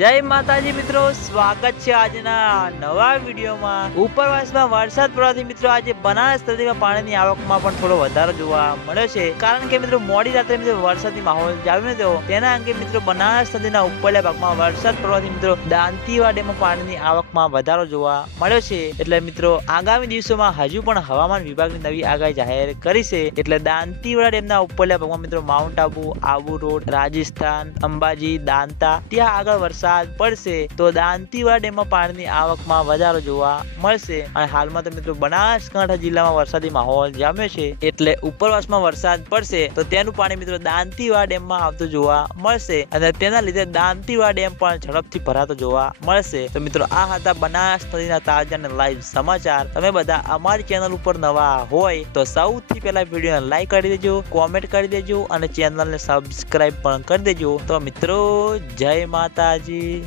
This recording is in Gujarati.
જય માતાજી મિત્રો, સ્વાગત છે આજના નવા વિડીયોમાં. ઉપરવાસમાં વરસાદ પડવાથી મિત્રો, આજે બનાસ નદીમાં પાણીની આવકમાં પણ થોડો વધારો જોવા મળ્યો છે. કારણ કે મિત્રો, મોડી રાત્રે મિત્રો વરસાદી માહોલ જામ્યો હતો. તેના અંગે મિત્રો બનાસ નદીના ઉપરલા ભાગમાં વરસાદ પડવાથી મિત્રો દાંતીવા ડેમમાં પાણીની આવકમાં વધારો જોવા મળ્યો છે. એટલે મિત્રો, આગામી દિવસોમાં હજુ પણ હવામાન વિભાગની નવી આગાહી જાહેર કરી છે. એટલે દાંતીવાડા ડેમના ઉપરલા ભાગમાં મિત્રો, માઉન્ટ આબુ આબુ રોડ, રાજસ્થાન, અંબાજી, દાંતા, ત્યાં આગળ વરસાદ પડશે તો દાંતીવાડા ડેમમાં પાણીની આવકમાં વધારો જોવા મળશે. અને હાલમાં તો મિત્રો બનાસકાંઠા જિલ્લામાં વરસાદી માહોલ જામ્યો છે. એટલે ઉપરવાસમાં વરસાદ પડશે તો તેનું પાણી મિત્રો દાંતીવાડા ડેમમાં આવતું જોવા મળશે. અને તેના લીધે દાંતીવાડા ડેમ પણ ઝડપથી ભરાતો જોવા મળશે. તો મિત્રો આ હતા બનાસ નદીના તાજા અને લાઈવ સમાચાર. તમે બધા અમારી ચેનલ ઉપર નવા હોય તો સૌથી પહેલા વિડીયોને લાઈક કરી દેજો કોમેન્ટ કરી દેજો અને ચેનલને સબસ્ક્રાઈબ પણ કરી દેજો. તો મિત્રો જય માતાજી. kasih.